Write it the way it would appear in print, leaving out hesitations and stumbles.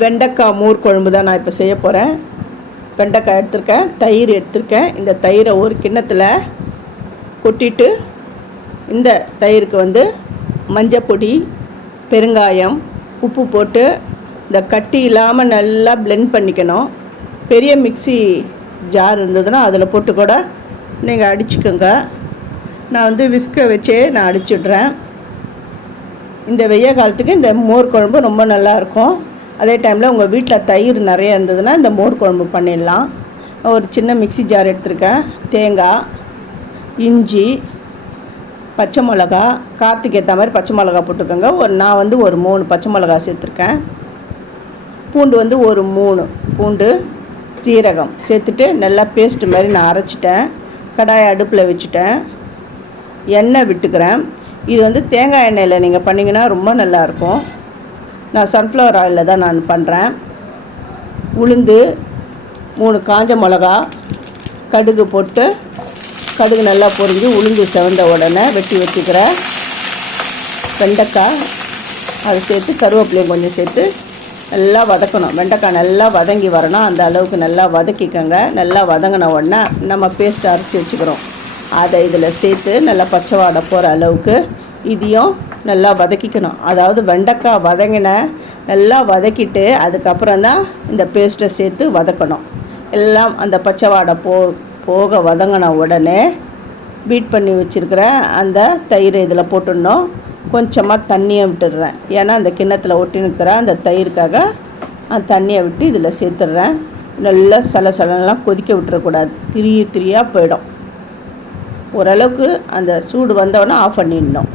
வெண்டைக்காய் மோர் குழம்பு தான் நான் இப்போ செய்ய போகிறேன். வெண்டைக்காய் எடுத்திருக்கேன், தயிர் எடுத்திருக்கேன். இந்த தயிரை ஒரு கிண்ணத்தில் கொட்டிட்டு, இந்த தயிருக்கு மஞ்சப்பொடி, பெருங்காயம், உப்பு போட்டு இந்த கட்டி இல்லாமல் நல்லா பிளெண்ட் பண்ணிக்கணும். பெரிய மிக்சி ஜார் இருந்ததுன்னா அதில் போட்டு கூட நீங்கள் அடிச்சுக்கோங்க. நான் விஸ்கை வச்சே நான் அடிச்சுட்றேன். இந்த வெய்ய காலத்துக்கு இந்த மோர் குழம்பு ரொம்ப நல்லாயிருக்கும். அதே டைமில் உங்கள் வீட்டில் தயிர் நிறைய இருந்ததுன்னா இந்த மோர் குழம்பு பண்ணிடலாம். ஒரு சின்ன மிக்சி ஜார் எடுத்திருக்கேன். தேங்காய், இஞ்சி, பச்சை மிளகா, காரத்துக்கு ஏற்ற மாதிரி பச்சை மிளகா போட்டுக்கோங்க. நான் ஒரு 3 பச்சை மிளகா சேர்த்துருக்கேன். பூண்டு ஒரு 3 பூண்டு, சீரகம் சேர்த்துட்டு நல்லா பேஸ்ட்டு மாதிரி நான் அரைச்சிட்டேன். கடாயை அடுப்பில் வச்சுட்டேன். எண்ணெய் விட்டுக்கிறேன். இது தேங்காய் எண்ணெயில் நீங்கள் பண்ணிங்கன்னா ரொம்ப நல்லாயிருக்கும். நான் சன்ஃப்ளவர் ஆயிலில் தான் நான் பண்ணுறேன். உளுந்து, 3 காஞ்ச மிளகா, கடுகு போட்டு கடுகு நல்லா பொரிஞ்சு உளுந்து செவந்த உடனே வெட்டி வச்சுக்கிற வெண்டைக்காய் அதை சேர்த்து கருவேப்பிலையும் கொஞ்சம் சேர்த்து நல்லா வதக்கணும். வெண்டைக்காய் நல்லா வதங்கி வரணும். அந்த அளவுக்கு நல்லா வதக்கிக்கோங்க. நல்லா வதங்கின உடனே நம்ம பேஸ்ட்டு அரைச்சி வச்சுக்கிறோம். அதை இதில் சேர்த்து நல்லா பச்சை வாடை போகிற அளவுக்கு இதையும் நல்லா வதக்கிக்கணும். அதாவது வெண்டைக்காய் நல்லா வதக்கிட்டு அதுக்கப்புறம் தான் இந்த பேஸ்ட்டை சேர்த்து வதக்கணும். எல்லாம் அந்த பச்சை வாடை போக வதங்கின உடனே பீட் பண்ணி வச்சுருக்கிற அந்த தயிரை இதில் போட்டுடணும். கொஞ்சமாக தண்ணியை விட்டுடுறேன். ஏன்னா அந்த கிண்ணத்தில் ஒட்டி நிற்கிற அந்த தயிருக்காக அந்த தண்ணியை விட்டு இதில் சேர்த்துடுறேன். நல்லா சலசலலாம் கொதிக்க விட்டுறக்கூடாது. திரியாக போயிடும். ஓரளவுக்கு அந்த சூடு வந்தோடனே ஆஃப் பண்ணிடணும்.